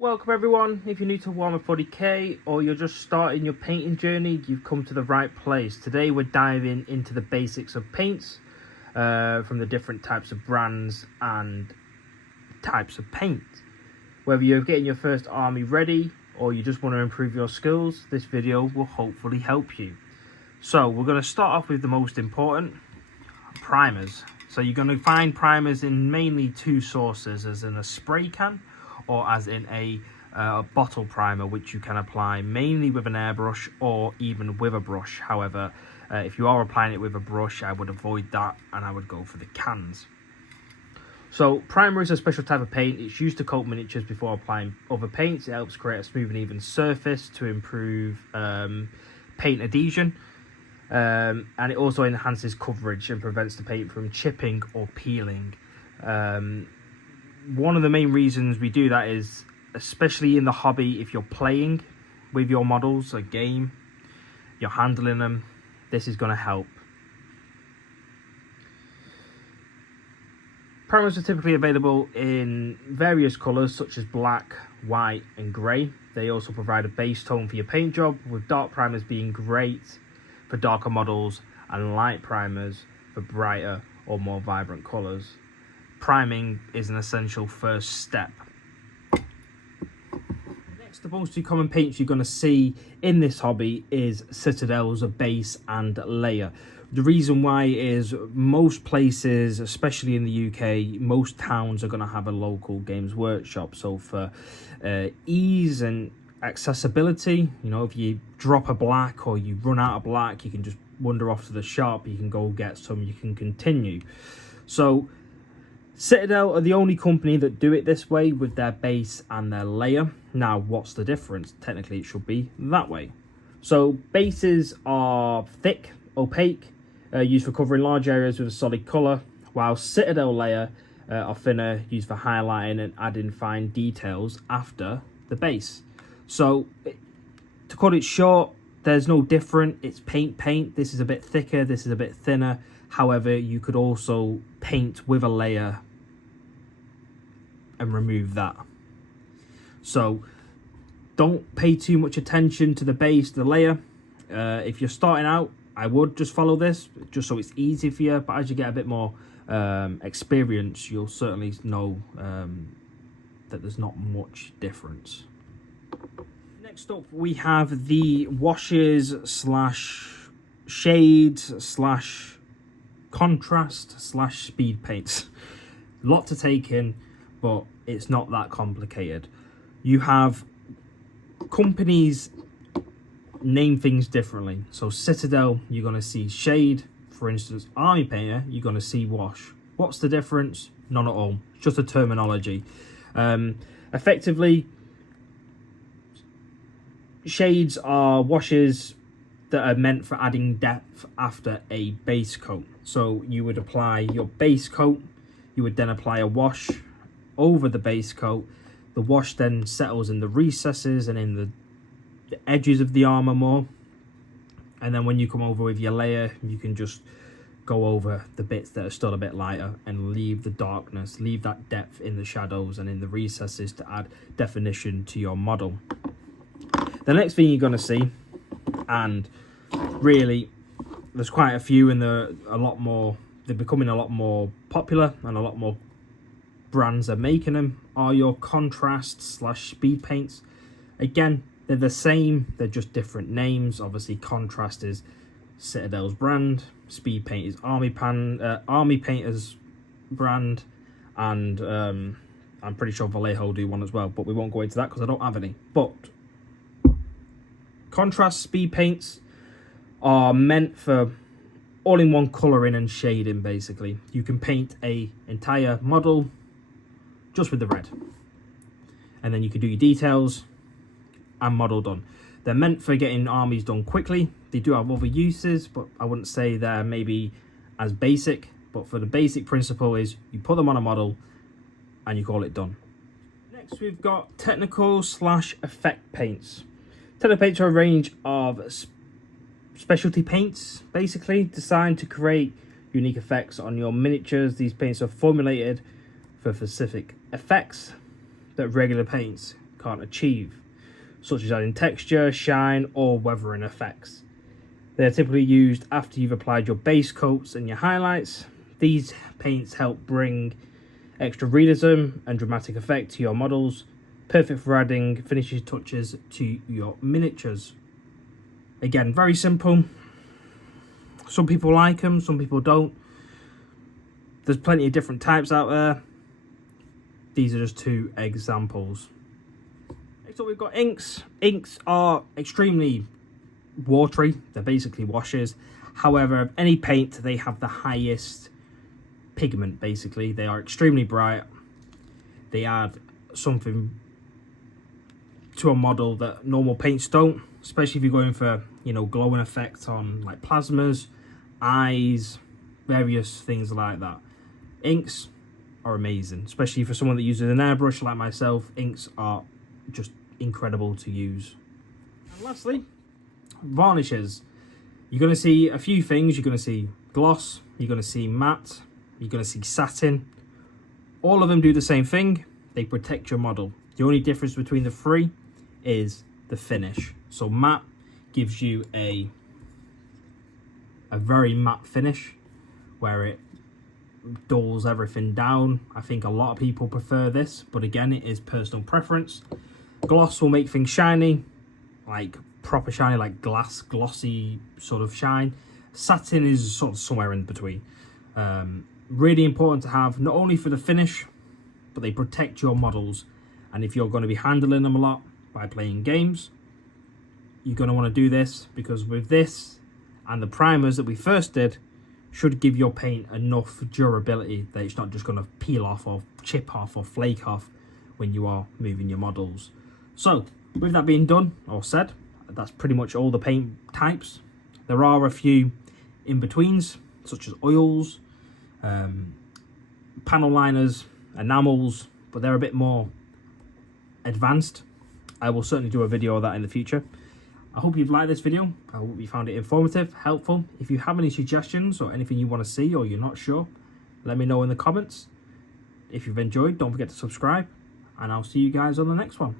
Welcome everyone. If you're new to Warhammer 40k or you're just starting your painting journey, you've come to the right place. Today we're diving into the basics of paints from the different types of brands and types of paint. Whether you're getting your first army ready or you just want to improve your skills, this video will hopefully help you. So we're going to start off with the most important, primers. So you're going to find primers in mainly two sources, as in a spray can or as in a bottle primer, which you can apply mainly with an airbrush or even with a brush. However, if you are applying it with a brush, I would avoid that and I would go for the cans. So primer is a special type of paint. It's used to coat miniatures before applying other paints. It helps create a smooth and even surface to improve paint adhesion. And it also enhances coverage and prevents the paint from chipping or peeling. One of the main reasons we do that is, especially in the hobby, if you're playing with your models, a game, you're handling them, this is going to help. Primers are typically available in various colours such as black, white and grey. They also provide a base tone for your paint job, with dark primers being great for darker models and light primers for brighter or more vibrant colours. Priming is an essential first step. Next, the most common paints you're going to see in this hobby is Citadel's base and layer. The reason why is most places, especially in the UK, most towns are going to have a local games workshop. So for ease and accessibility, you know, if you drop a black or you run out of black, you can just wander off to the shop, you can go get some, you can continue. So Citadel are the only company that do it this way with their base and their layer. Now, what's the difference? Technically, it should be that way. So bases are thick, opaque, used for covering large areas with a solid colour, while Citadel layer are thinner, used for highlighting and adding fine details after the base. So, to cut it short, there's no different. It's paint. This is a bit thicker, this is a bit thinner. However, you could also paint with a layer and remove that. So don't pay too much attention to the base, the layer. If you're starting out, I would just follow this just so it's easy for you, but as you get a bit more experience, you'll certainly know that there's not much difference. Next up, we have the washes slash shades slash contrast slash speed paints. A lot to take in, but it's not that complicated. You have companies name things differently. So Citadel, you're going to see shade. For instance, Army Painter, you're going to see wash. What's the difference? None at all. It's just a terminology. Effectively, shades are washes that are meant for adding depth after a base coat. So you would apply your base coat, you would then apply a wash over the base coat. The wash then settles in the recesses and in the edges of the armor more. And then when you come over with your layer, you can just go over the bits that are still a bit lighter and leave the darkness, leave that depth in the shadows and in the recesses to add definition to your model. The next thing you're going to see, and really there's quite a few and they're becoming a lot more popular and a lot more brands are making them, are your contrast slash speed paints. Again, they're the same, they're just different names. Obviously contrast is Citadel's brand, speed paint is Army Painter's brand, and I'm pretty sure Vallejo do one as well, but we won't go into that because I don't have any. But contrast speed paints are meant for all-in-one colouring and shading. Basically, you can paint a entire model just with the red, and then you can do your details and model done. They're meant for getting armies done quickly. They do have other uses, but I wouldn't say they're maybe as basic. But for the basic principle is you put them on a model and you call it done. Next, we've got technical slash effect paints. Technical paints are a range of specialty paints, basically designed to create unique effects on your miniatures. These paints are formulated for specific effects that regular paints can't achieve, such as adding texture, shine, or weathering effects. They are typically used after you've applied your base coats and your highlights. These paints help bring extra realism and dramatic effect to your models, perfect for adding finishing touches to your miniatures. Again, very simple. Some people like them, some people don't. There's plenty of different types out there. These are just 2 examples. Next up, we've got inks. Inks are extremely watery. They're basically washes. However, of any paint, they have the highest pigment. Basically, they are extremely bright. They add something to a model that normal paints don't, especially if you're going for, you know, glowing effects on like plasmas, eyes, various things like that. Inks are amazing, especially for someone that uses an airbrush like myself. Inks are just incredible to use. And lastly, varnishes. You're going to see a few things. You're going to see gloss, you're going to see matte, you're going to see satin. All of them do the same thing. They protect your model. The only difference between the 3 is the finish. So matte gives you a very matte finish where it dulls everything down. I think a lot of people prefer this, but again, it is personal preference. Gloss will make things shiny, like proper shiny, like glass, glossy sort of shine. Satin is sort of somewhere in between. Really important to have, not only for the finish, but they protect your models. And if you're going to be handling them a lot by playing games, you're going to want to do this, because with this and the primers that we first did, should give your paint enough durability that it's not just going to peel off or chip off or flake off when you are moving your models. So with that being done or said, that's pretty much all the paint types. There are a few in betweens, such as oils, panel liners, enamels, but they're a bit more advanced. I will certainly do a video of that in the future. I hope you've liked this video. I hope you found it informative, helpful. If you have any suggestions or anything you want to see or you're not sure, let me know in the comments. If you've enjoyed, don't forget to subscribe, and I'll see you guys on the next one.